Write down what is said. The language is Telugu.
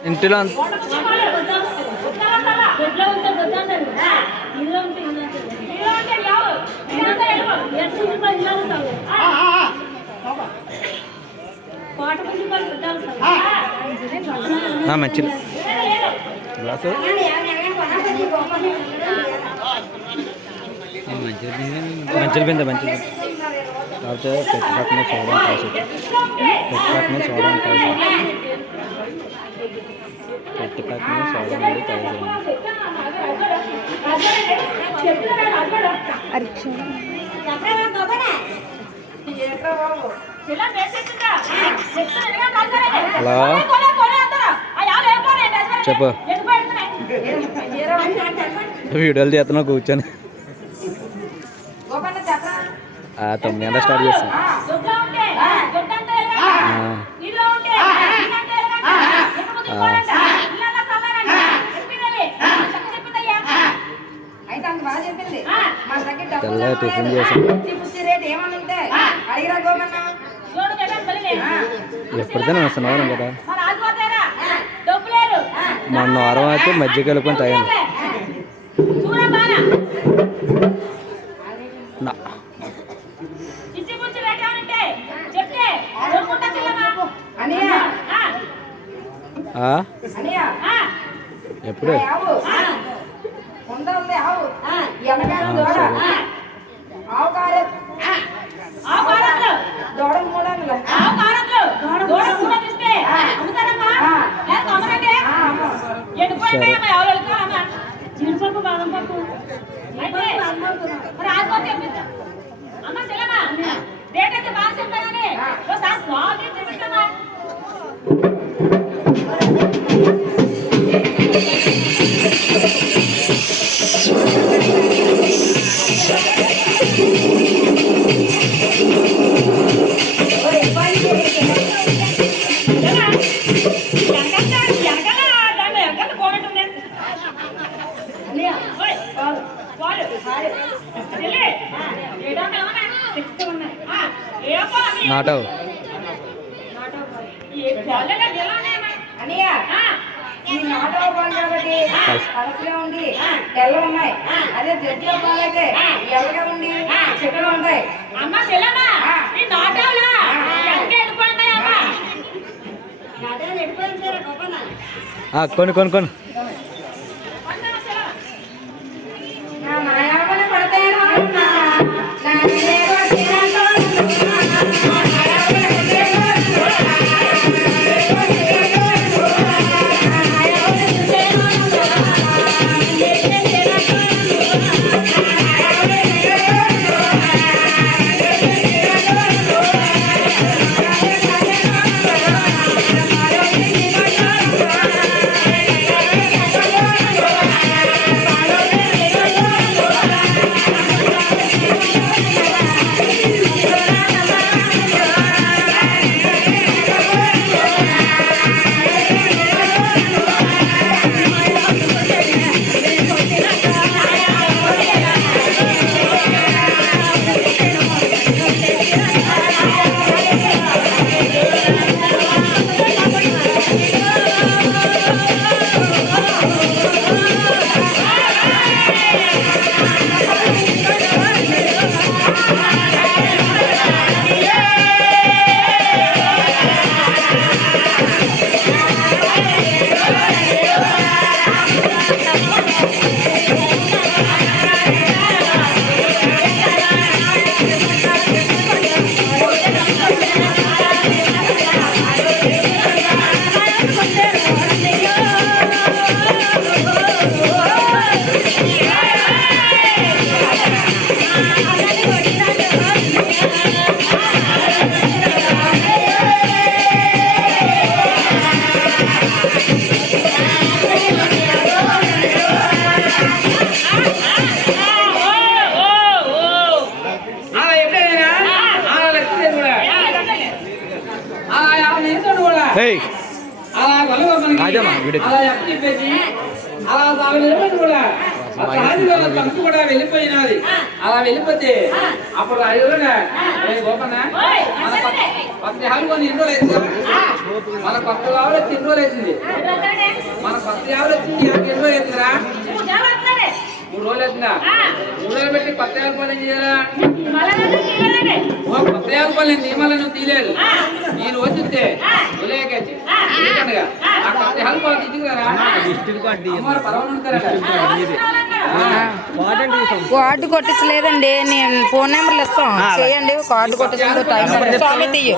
ఇంటిలో మంచి మంచిది. గ్లాసు? మంచిది మంచిది బింద మంచిది. కాకపోతే పెట్టి చూడడం కాదు చూడడం పెట్టి పక్కన కాదు హలో? చెప్పు. వీడియోలు తీస్తున్నావు కూర్చొని. తొమ్మిది గంటల స్టార్ట్ చేస్తాం. తెల్లగా టిఫిన్ చేసాం. ఎప్పుడైనా పుచ్చి కదా. మొన్న వారం అయితే మధ్య కలుపుకొని తాగాను ఎప్పుడు? జీడిపప్పు బాదం పప్పు. నాటవు. అనియా ఈ నాటో పాలు కాబట్టి కలసలే ఉంది తెల్ల ఉన్నాయి అదే ఎల్లగా ఉండి ఉంటాయి అమ్మ చెల్లమ్మా కొన్ని కొన్ని కొన్ని అలా అలా చెప్పేసి అలా వెళ్ళిపోయింది కూడా. తనకు కూడా వెళ్ళిపోయినది. అలా వెళ్ళిపోతే అప్పుడు అడిగినా గోపన్న. మన పత్తి హాలు ఎన్ని మన కొత్త ఆవిడ వచ్చి ఎన్ని రోజులు మన కొత్త ఆవిడ వచ్చింది ఎన్ని రోజులు అవుతుందిరా మూడు రోజులు అవుతుందా మూడు రోజులు పెట్టి పత్తి హాలు పని చేయాలా? పల్లె నియమాలను తీలేదు మీరు వచ్చితే కార్డు కొట్టించలేదండి. నేను ఫోన్ నెంబర్లు ఇస్తాం. చేయండి. కార్డు కొట్టించలేదు టైం స్వామి తీయ.